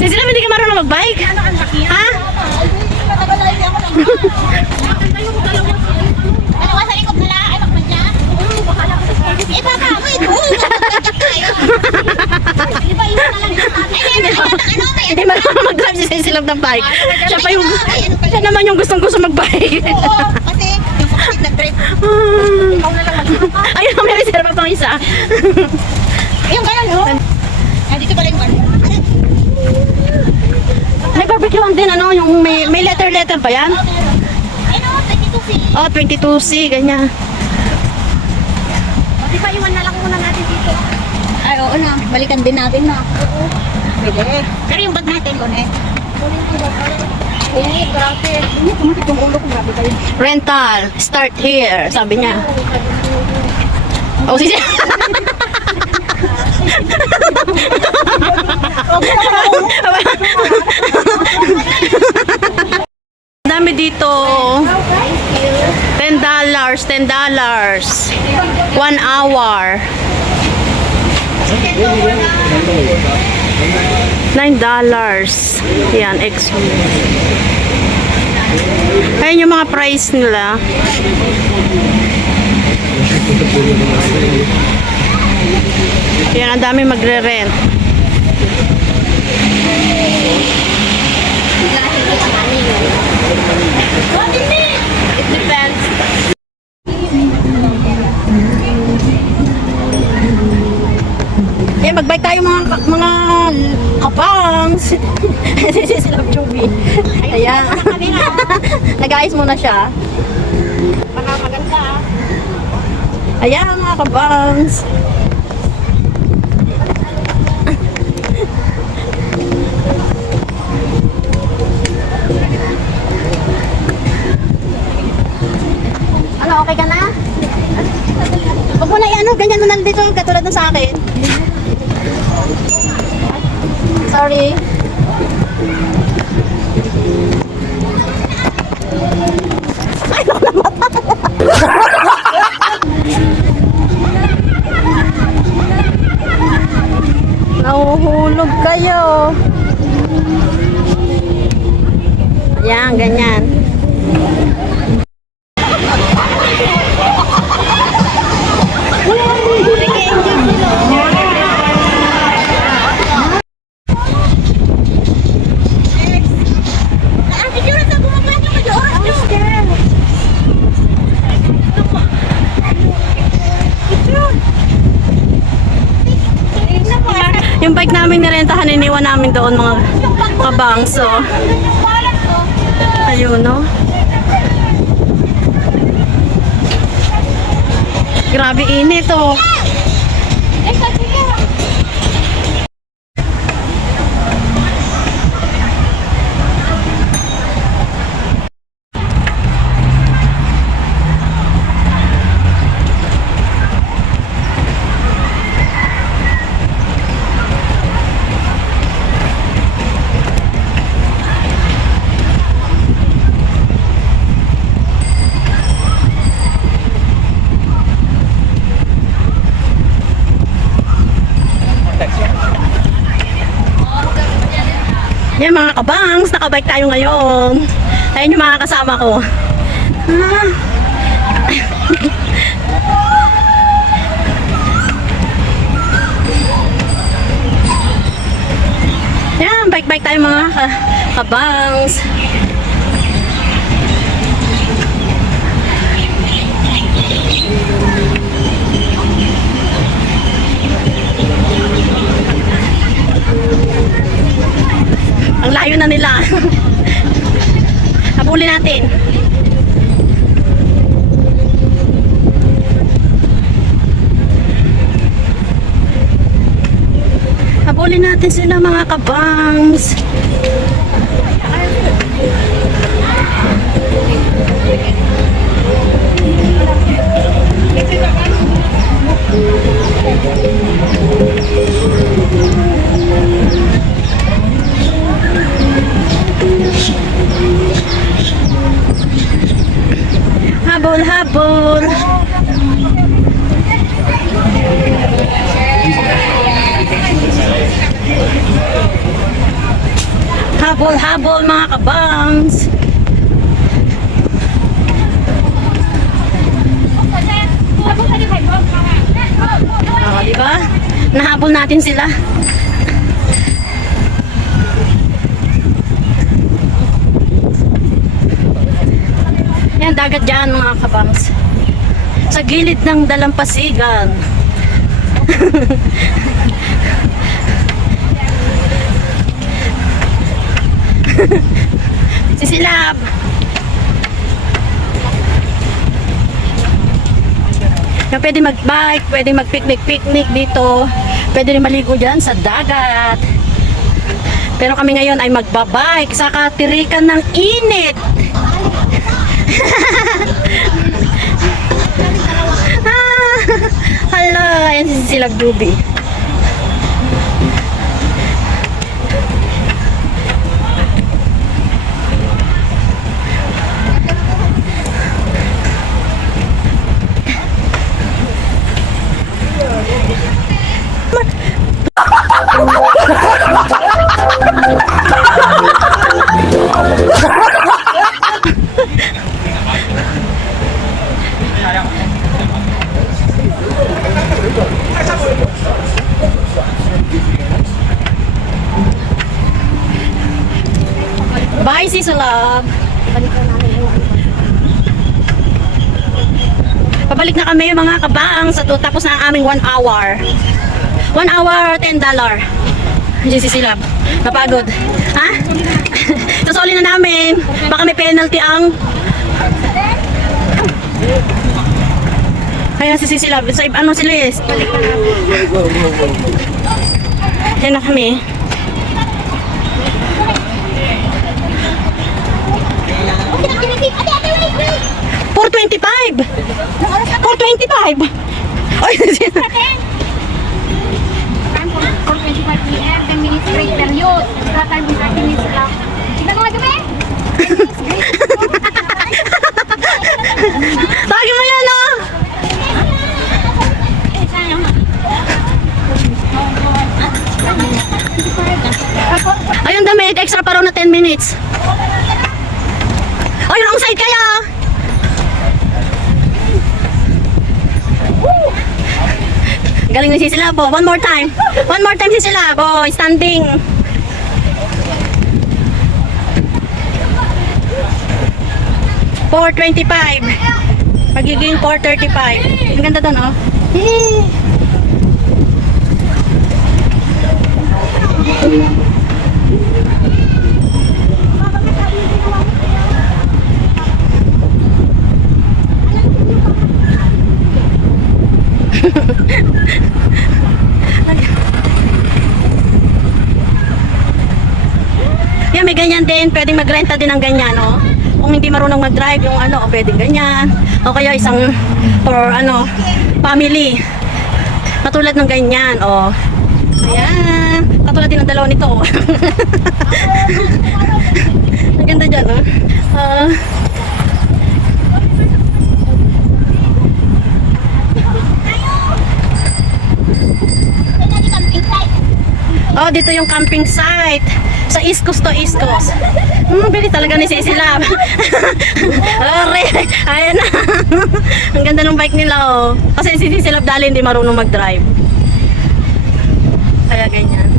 Sisi naman hindi ka marunong mag-bike? Ha? Hindi marunong mag-drive si Sisi Love ng bike. Siya naman yung gustong-gusto mag-bike. Oo, kasi yung kapatid nag-drive. Ikaw na lang mag-drive. Ayun, may reserva pang isa. Yung gano'n, no? Dito pala yung gano'n. May barbecue din, ano, yung may letter pa yan? Ano, 22C. Oh, 22C, ganyan. Di ba, iwan na lang muna natin dito. Ay, oo na. Balikan din natin na. Oo. Pwede. Pero yung bag natin, Bonet. Oo, grabe. Hindi, kumakit yung ulo ko. Grabe kayo. Rental, start here, sabi niya. Oh, si dami dito. $10, $10. 1 hour. $9. Yan, extra. Ayan yung mga price nila. Yan, ang dami magre-rent. It depends. Eh, mag-bike tayo mga kapangs. This is Love Chubby. Ayan. Nag-ayos muna siya. Baka maganda. Ayan mga kapangs. Ano, okay ka na? Huwag mo na ano, ganyan mo na dito, katulad ng sa akin. Sorry. Ay, nahuhulog kayo. Ayan, ganyan. Yung bike namin nirentahan, iniwan namin doon mga kabang. So, ayun, no? Grabe init, oh. Yan mga kabangs, nakabike tayo ngayon. Ayun yung mga kasama ko. Yan, bike tayo mga kabangs. Ang layo na nila. Habulin natin. Habulin natin sila mga kabangs. Habol, habol. Habol-habol mga kabangs. Di ba? Nahabol natin sila. Yan, dagat dyan mga kabangs. Sa gilid ng dalampasigan. Sisilap. Na pwede mag-bike, pwede mag-picnic dito. Pwede rin maligo dyan sa dagat. Pero kami ngayon ay magbabike sa katirikan ng init. Hala, ayan si Silag Dubi. Bye, Sisulab. Pabalik na kami mga kabang sa tapos na ang aming 1 hour. 1 hour, $10. Diyan si Silab. Napagod. Ha? Susuli na namin. Baka may penalty ang... Kaya si Silab. Sa ano si Liz? Yan na kami. $4.25. $4.25. Oy, 4:25 p.m. 10 minutes break period. Extra time with 30 minutes lang. Tignan mo nga dumi! Tawagin mo yan, oh! Ayun damit, extra pa raw na 10 minutes. Ay, wrong side kaya! Galing na si Silabo. One more time. One more time si Silabo. Standing. $4.25. Magiging $4.35. Ang ganda doon, oh. Yan, may ganyan din. Pwedeng magrenta din ng ganyan, no? Kung hindi marunong mag-drive, yung ano, pwedeng ganyan. O kaya isang, for ano, family. Katulad ng ganyan, o. Ayan. Katulad din ng dalawa nito, o. Ang ganda dyan, o. Oh, dito yung camping site. Sa East Coast to East Coast. Bili talaga ni Sisilab. Ayan na. Ang ganda ng bike nila, oh. Kasi si Sisilab dali hindi marunong mag-drive. Kaya ganyan.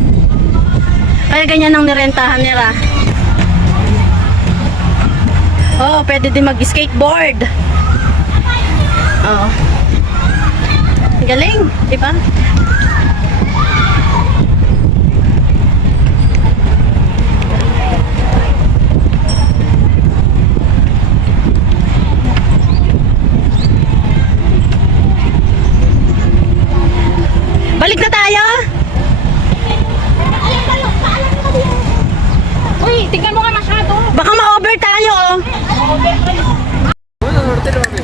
Kaya ganyan ang nirentahan nila. Oh, pwede din mag-skateboard. Oh. Galing, di ba? Balik na tayo. Uy, tingnan mo nga masyado. Baka ma-over tayo, oh.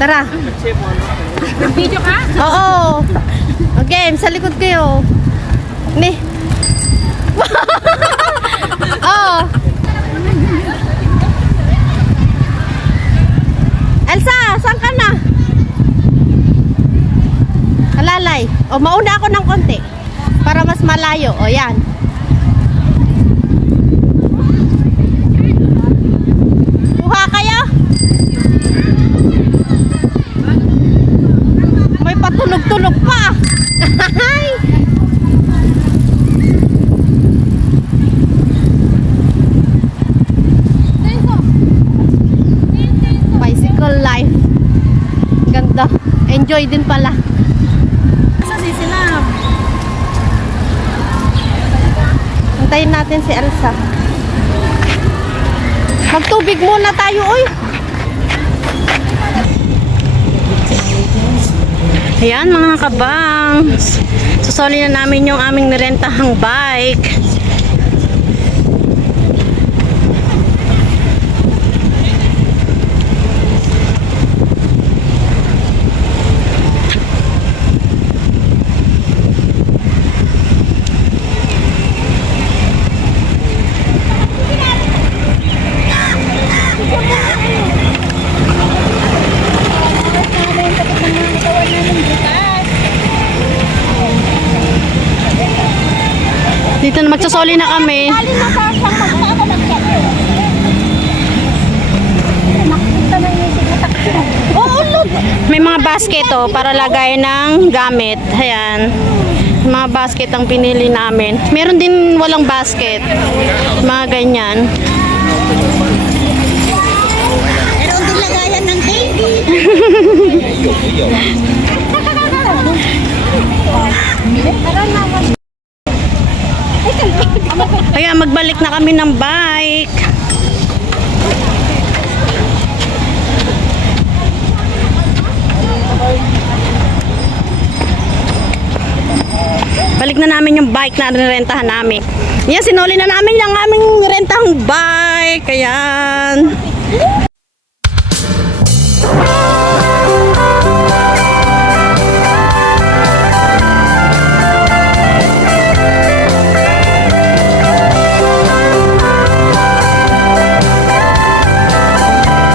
Tara. Video ka? Oo. Okay, sa likod kayo. Ni. Oh. Elsa, saan ka na? Alalay. O, mauna ako ng konti. Para mas malayo. O, yan. nag-enjoy din pala. Sa Sisilab. Antayin natin si Elsa. Magtubig muna tayo, oy. Ayan mga kabang. Susoli na namin yung aming nirentahang bike. Dito na magsusoli na kami. May mga basket para lagay ng gamit. Ayan. Mga basket ang pinili namin. Meron din walang basket. Mga ganyan. Meron din lagayan ng baby. Kaya magbalik na kami ng bike. Balik na namin yung bike na nirentahan namin. Yan, sinuli na namin yung aming rentahang bike. Kaya